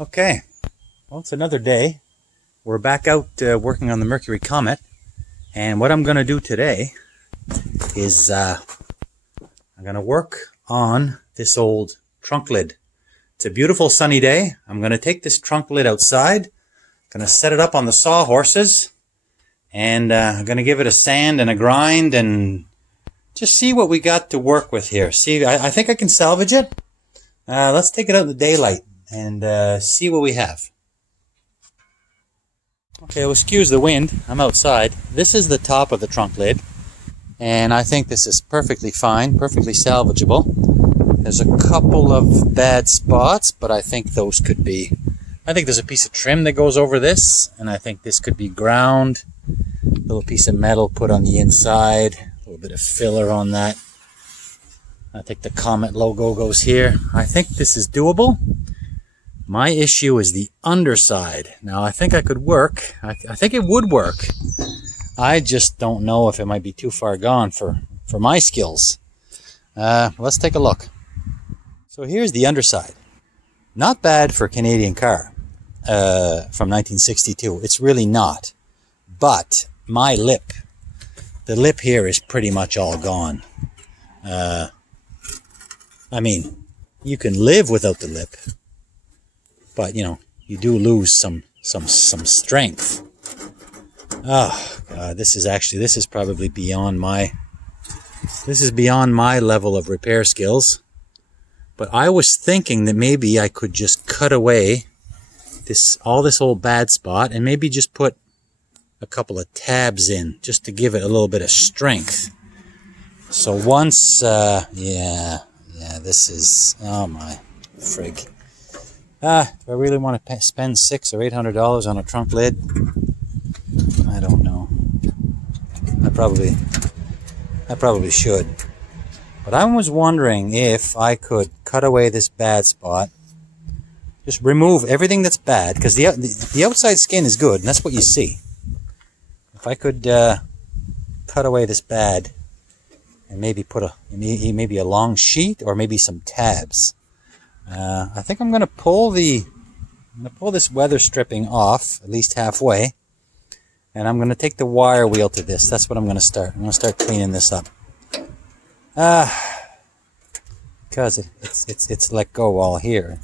Okay, well, it's another day. We're back out working on the Mercury Comet, and what I'm going to do today is I'm going to work on this old trunk lid. It's a beautiful sunny day. I'm going to take this trunk lid outside, going to set it up on the sawhorses, and I'm going to give it a sand and a grind and just see what we got to work with here. See, I think I can salvage it. Let's take it out in the daylight and see what we have. Okay, well, excuse the wind. I'm outside. This is the top of the trunk lid, and I think this is perfectly fine, perfectly salvageable. There's a couple of bad spots, but I think those could be... I think there's a piece of trim that goes over this, and I think this could be ground. A little piece of metal put on the inside, a little bit of filler on that. I think the Comet logo goes here. I think this is doable. My issue is the underside. Now, I think I could work. I think it would work. I just don't know if it might be too far gone for my skills. Let's take a look. So here's the underside. Not bad for a Canadian car from 1962. It's really not. But my lip, the lip here is pretty much all gone. I mean, you can live without the lip. But, you know, you do lose some strength. Oh, God, this is probably beyond my level of repair skills. But I was thinking that maybe I could just cut away all this old bad spot and maybe just put a couple of tabs in just to give it a little bit of strength. So once, this is, oh my frig. Do I really want to spend $600 or $800 on a trunk lid? I don't know. I probably should. But I was wondering if I could cut away this bad spot. Just remove everything that's bad, because the outside skin is good, and that's what you see. If I could cut away this bad and maybe put maybe a long sheet or maybe some tabs. I think I'm going to pull this weather stripping off at least halfway, and I'm going to take the wire wheel to this. That's what I'm going to start. I'm going to start cleaning this up. Because it's let go all here.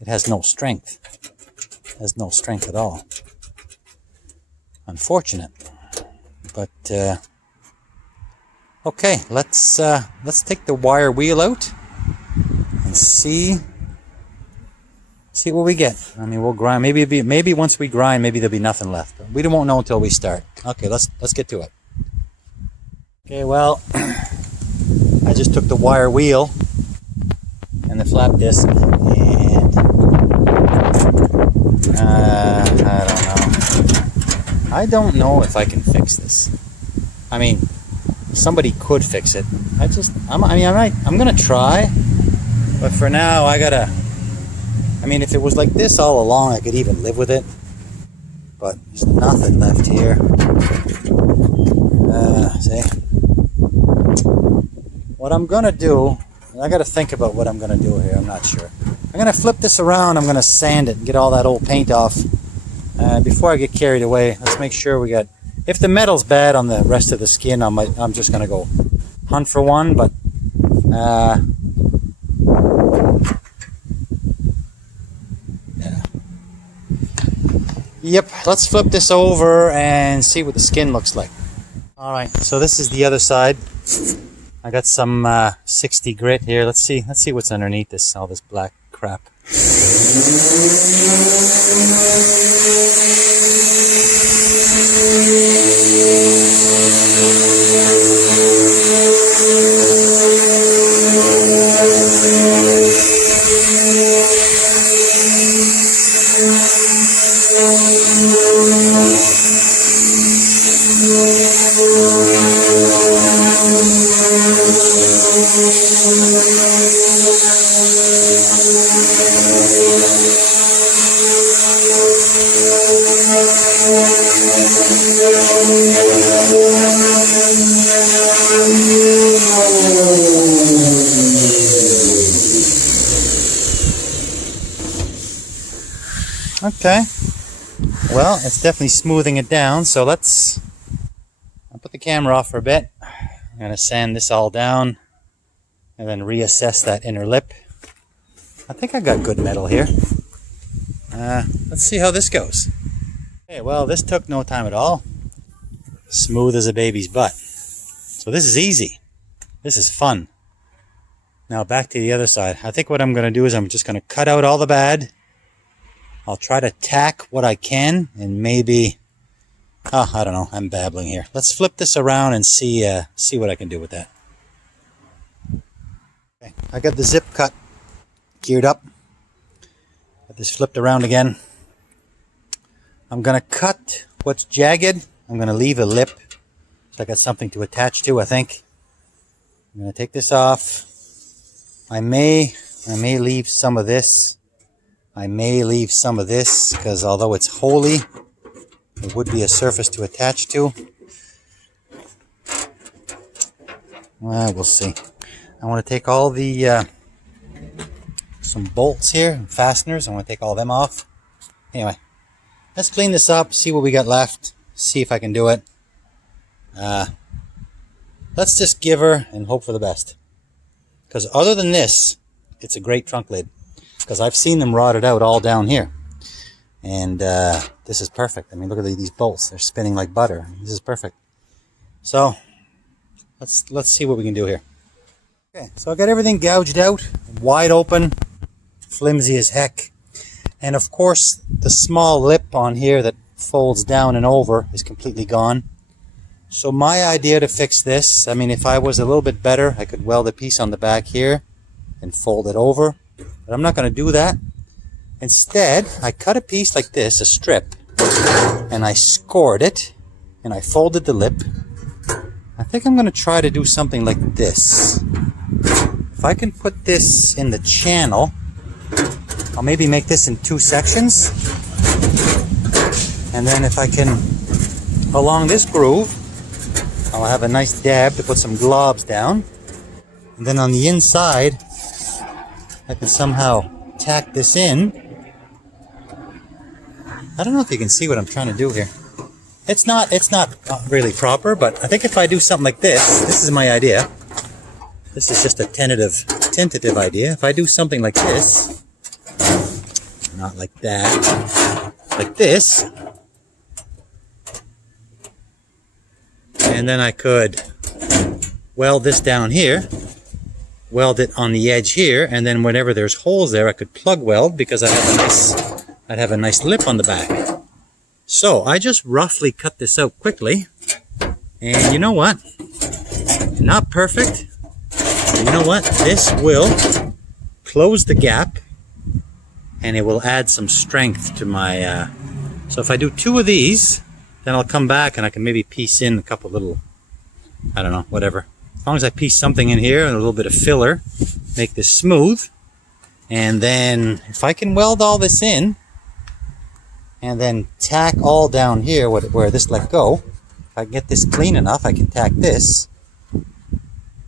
It has no strength. It has no strength at all. Unfortunate. But okay, let's take the wire wheel out and see what we get. I mean, we'll grind. Maybe once we grind, maybe there'll be nothing left. But we won't know until we start. Okay, let's get to it. Okay, well, I just took the wire wheel and the flap disc, and I don't know if I can fix this. I mean, somebody could fix it. I'm gonna try. But for now, I mean, if it was like this all along, I could even live with it. But there's nothing left here. See? What I'm going to do, I got to think about what I'm going to do here. I'm not sure. I'm going to flip this around. I'm going to sand it and get all that old paint off. Before I get carried away, let's make sure we got... If the metal's bad on the rest of the skin, I'm just going to go hunt for one. But... Yep, let's flip this over and see what the skin looks like. Alright, so this is the other side. I got some 60 grit here. Let's see what's underneath all this black crap. Okay. Well, it's definitely smoothing it down, so I'll put the camera off for a bit. I'm going to sand this all down and then reassess that inner lip. I think I got good metal here. Let's see how this goes. Okay, well, this took no time at all. Smooth as a baby's butt. So this is easy. This is fun. Now back to the other side. I think what I'm going to do is I'm just going to cut out all the bad. I'll try to tack what I can, and maybe, I don't know, I'm babbling here. Let's flip this around and see what I can do with that. Okay, I got the zip cut geared up. Got this flipped around again. I'm going to cut what's jagged. I'm going to leave a lip so I got something to attach to, I think. I'm going to take this off. I may leave some of this. I may leave some of this because although it's holy, it would be a surface to attach to. Well, we'll see. I want to take all the some bolts here and fasteners. I want to take all them off. Anyway, let's clean this up, see what we got left, see if I can do it. Let's just give her and hope for the best. Because other than this, it's a great trunk lid. Because I've seen them rotted out all down here. And this is perfect. I mean, look at these bolts. They're spinning like butter. This is perfect. So, let's see what we can do here. Okay, so I got everything gouged out, wide open, flimsy as heck. And of course, the small lip on here that folds down and over is completely gone. So my idea to fix this, I mean, if I was a little bit better, I could weld a piece on the back here and fold it over. But I'm not going to do that. Instead, I cut a piece like this, a strip, and I scored it, and I folded the lip. I think I'm going to try to do something like this. If I can put this in the channel, I'll maybe make this in 2 sections. And then if I can, along this groove, I'll have a nice dab to put some globs down. And then on the inside, I can somehow tack this in. I don't know if you can see what I'm trying to do here. It's not really proper, but I think if I do something like this is my idea. This is just a tentative idea. If I do something like this, not like that, like this, and then I could weld this down here, weld it on the edge here, and then whenever there's holes there, I could plug weld because I'd have a nice lip on the back. So I just roughly cut this out quickly, and you know what? Not perfect. You know what? This will close the gap, and it will add some strength to my. So if I do 2 of these, then I'll come back and I can maybe piece in a couple little, I don't know, whatever. As long as I piece something in here and a little bit of filler, make this smooth. And then if I can weld all this in, and then tack all down here where this let go, if I can get this clean enough, I can tack this.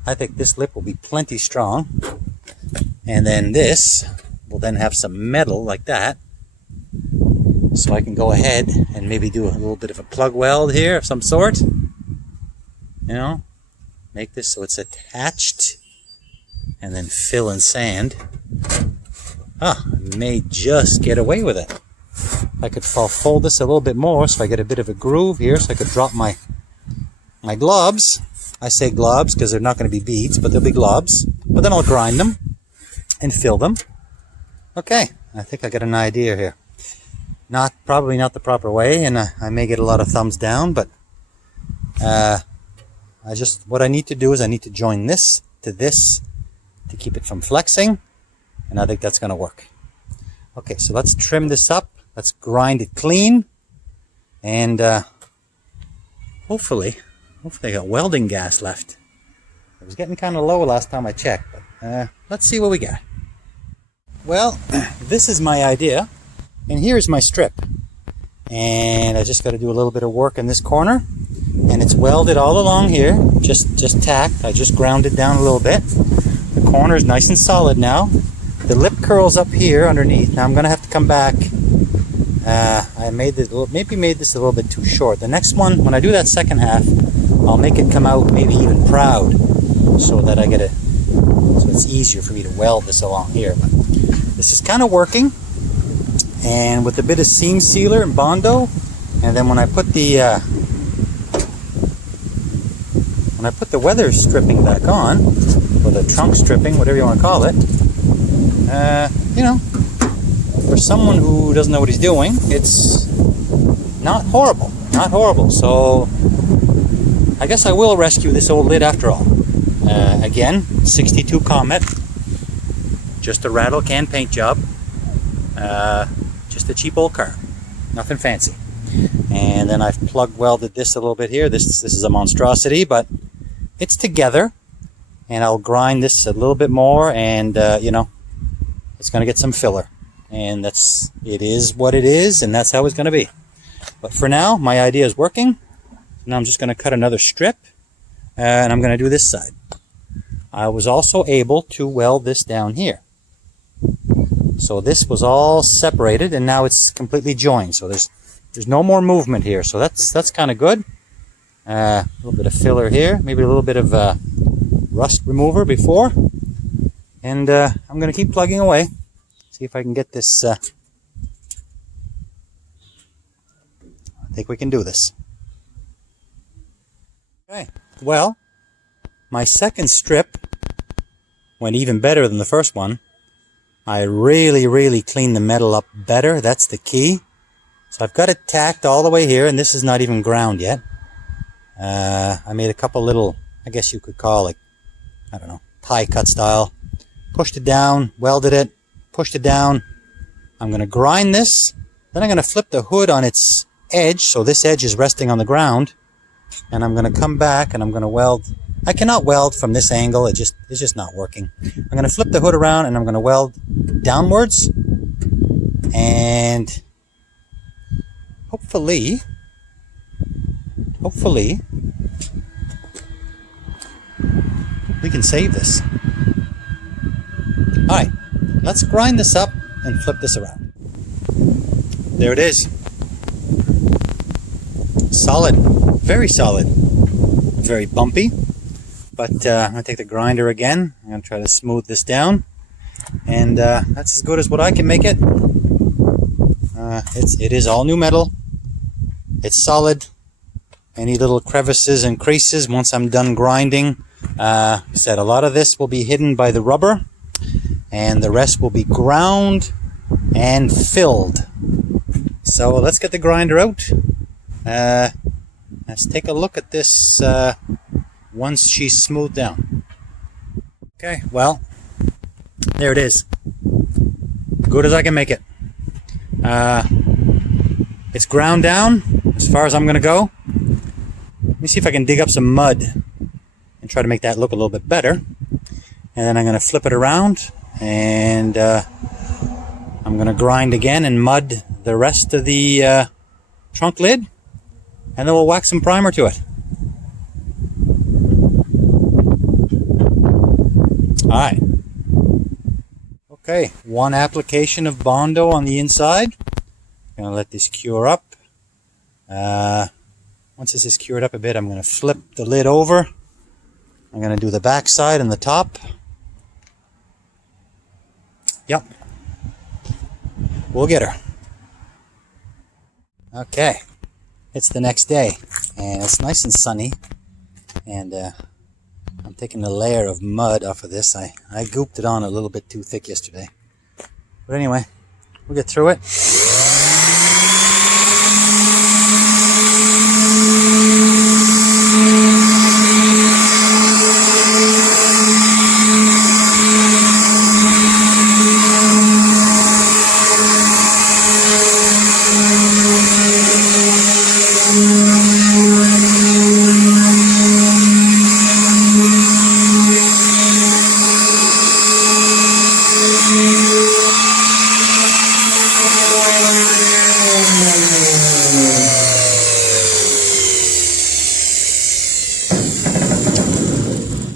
I think this lip will be plenty strong. And then this will then have some metal like that. So I can go ahead and maybe do a little bit of a plug weld here of some sort. You know, make this so it's attached. And then fill and sand. I may just get away with it. I could fold this a little bit more so I get a bit of a groove here so I could drop my globs. I say globs because they're not going to be beads, but they'll be globs. But then I'll grind them and fill them. Okay, I think I got an idea here. Probably not the proper way, and I may get a lot of thumbs down, but what I need to do is I need to join this to keep it from flexing, and I think that's going to work. Okay, so let's trim this up. Let's grind it clean, and hopefully I got welding gas left. It was getting kind of low last time I checked, but let's see what we got. Well, this is my idea, and here's my strip. And I just got to do a little bit of work in this corner, and it's welded all along here, just tacked. I just ground it down a little bit. The corner is nice and solid now. The lip curls up here underneath. Now I'm going to have to come back I maybe made this a little bit too short. The next one, when I do that second half, I'll make it come out maybe even proud, so that so it's easier for me to weld this along here. But this is kind of working, and with a bit of seam sealer and bondo, and then when I put the weather stripping back on, or the trunk stripping, whatever you want to call it, you know, for someone who doesn't know what he's doing, it's not horrible. Not horrible. So I guess I will rescue this old lid after all. Again, 62 Comet. Just a rattle can paint job. Just a cheap old car. Nothing fancy. And then I've plug welded this a little bit here. This is a monstrosity, but it's together. And I'll grind this a little bit more, and you know, it's going to get some filler. And it is what it is, and that's how it's going to be. But for now, my idea is working. Now I'm just going to cut another strip, and I'm going to do this side. I was also able to weld this down here. So this was all separated, and now it's completely joined. So there's no more movement here. So that's kind of good. A little bit of filler here, maybe a little bit of rust remover before. And I'm going to keep plugging away. See if I can get this. I think we can do this. Okay, well, my second strip went even better than the first one. I really cleaned the metal up better. That's the key. So I've got it tacked all the way here, and this is not even ground yet. I made a couple little, I guess you could call it, I don't know, pie cut style. Pushed it down, welded it, pushed it down. I'm going to grind this. Then I'm going to flip the hood on its edge, so this edge is resting on the ground. And I'm going to come back and I'm going to weld. I cannot weld from this angle. It's just not working. I'm going to flip the hood around and I'm going to weld downwards. And hopefully, we can save this. Alright, let's grind this up and flip this around. There it is. Solid. Very solid. Very bumpy. But I'm going to take the grinder again. I'm going to try to smooth this down. And that's as good as what I can make it. It is all new metal. It's solid. Any little crevices and creases once I'm done grinding. I said a lot of this will be hidden by the rubber. And the rest will be ground and filled. So let's get the grinder out. Let's take a look at this once she's smoothed down. Okay, well, there it is. Good as I can make it. It's ground down as far as I'm going to go. Let me see if I can dig up some mud and try to make that look a little bit better. And then I'm going to flip it around. And I'm going to grind again and mud the rest of the trunk lid, and then we'll wax some primer to it. Alright. Okay, one application of bondo on the inside. I'm going to let this cure up. Once this is cured up a bit, I'm going to flip the lid over. I'm going to do the back side and the top. Yep. We'll get her. Okay. It's the next day, and it's nice and sunny, and I'm taking a layer of mud off of this. I gooped it on a little bit too thick yesterday. But anyway, we'll get through it.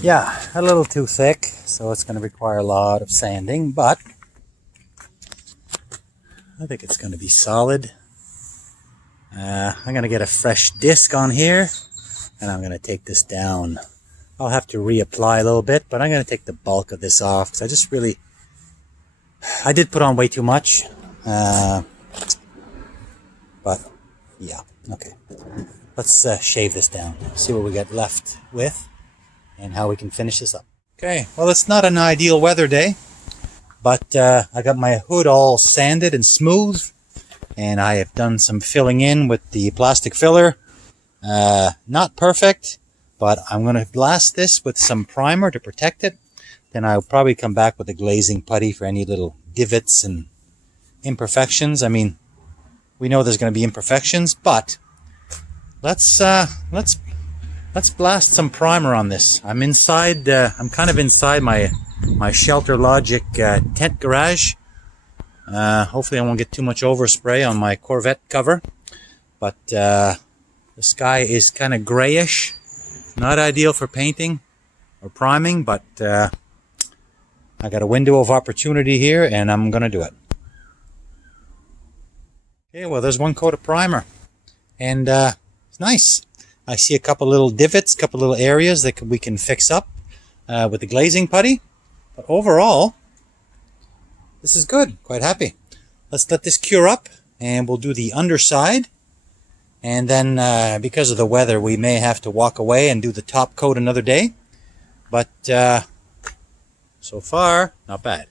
Yeah, a little too thick, so it's going to require a lot of sanding, but I think it's going to be solid. I'm going to get a fresh disc on here, and I'm going to take this down. I'll have to reapply a little bit, but I'm going to take the bulk of this off because I did put on way too much. But yeah, okay. Let's shave this down, see what we got left with, and how we can finish this up. Okay, well, it's not an ideal weather day, but I got my hood all sanded and smooth, and I have done some filling in with the plastic filler. Not perfect, but I'm going to blast this with some primer to protect it. Then I'll probably come back with a glazing putty for any little divots and imperfections. I mean, we know there's going to be imperfections, but let's blast some primer on this. I'm inside. I'm kind of inside my Shelter Logic tent garage. Hopefully, I won't get too much overspray on my Corvette cover. But the sky is kind of grayish. Not ideal for painting or priming, but I got a window of opportunity here, and I'm going to do it. Okay, well, there's one coat of primer, and it's nice. I see a couple little divots, a couple little areas that we can fix up with the glazing putty. But overall, this is good. Quite happy. Let's let this cure up, and we'll do the underside. And then, because of the weather, we may have to walk away and do the top coat another day. But so far, not bad.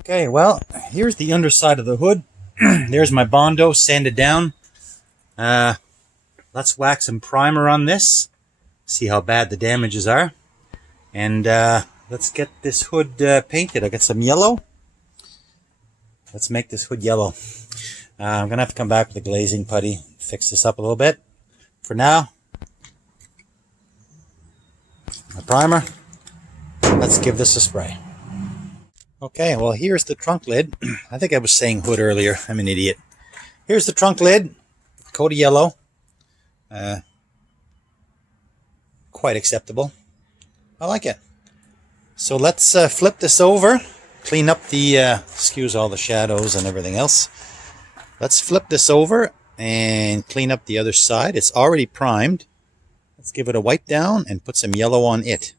Okay, well, here's the underside of the hood. There's my bondo sanded down. Let's wax some primer on this. See how bad the damages are. And let's get this hood painted. I got some yellow. Let's make this hood yellow. I'm going to have to come back with a glazing putty, fix this up a little bit. For now, my primer. Let's give this a spray. Okay, well, here's the trunk lid. I think I was saying hood earlier. I'm an idiot. Here's the trunk lid. Coat of yellow. Quite acceptable. I like it. So let's flip this over. Clean up the, excuse all the shadows and everything else. Let's flip this over and clean up the other side. It's already primed. Let's give it a wipe down and put some yellow on it.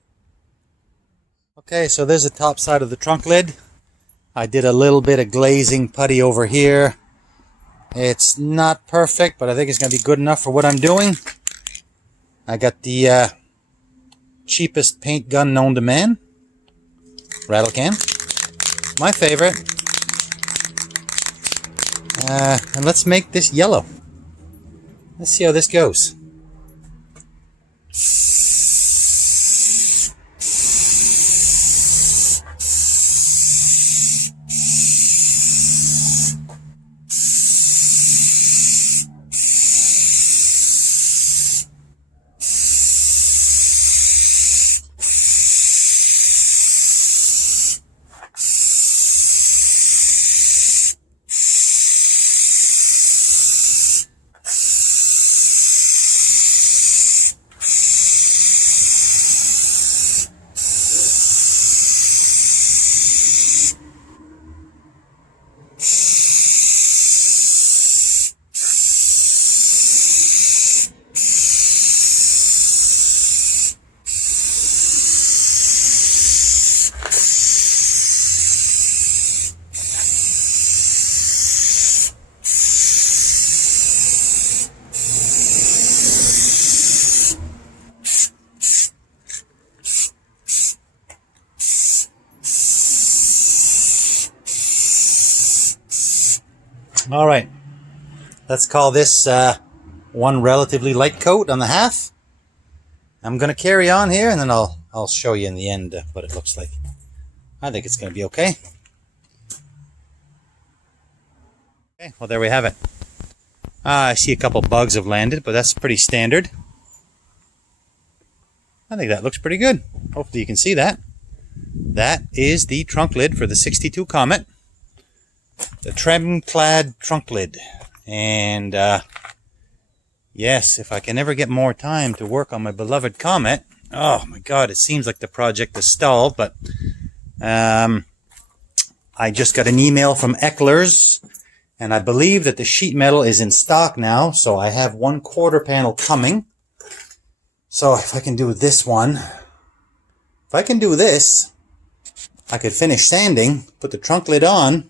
Okay, so there's the top side of the trunk lid. I did a little bit of glazing putty over here. It's not perfect, but I think it's going to be good enough for what I'm doing. I got the cheapest paint gun known to man. Rattle can. My favorite. And let's make this yellow. Let's see how this goes. All right, let's call this one relatively light coat on the half. I'm going to carry on here, and then I'll show you in the end what it looks like. I think it's going to be okay. Okay, well, there we have it. I see a couple bugs have landed, but that's pretty standard. I think that looks pretty good. Hopefully you can see that. That is the trunk lid for the 62 Comet. The Tremclad trunk lid. And yes, if I can ever get more time to work on my beloved Comet. Oh my god, it seems like the project is stalled, but I just got an email from Eckler's, and I believe that the sheet metal is in stock now, so I have 1/4 panel coming. So if I can do this one, if I can do this, I could finish sanding, put the trunk lid on,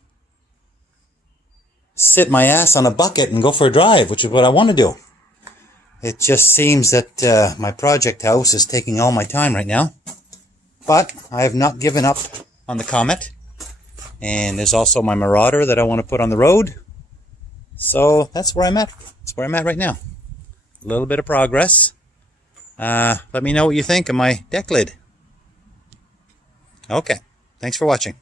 sit my ass on a bucket and go for a drive, which is what I want to do. It just seems that my project house is taking all my time right now. But I have not given up on the Comet. And there's also my Marauder that I want to put on the road. So that's where I'm at. That's where I'm at right now. A little bit of progress. Let me know what you think of my deck lid. Okay. Thanks for watching.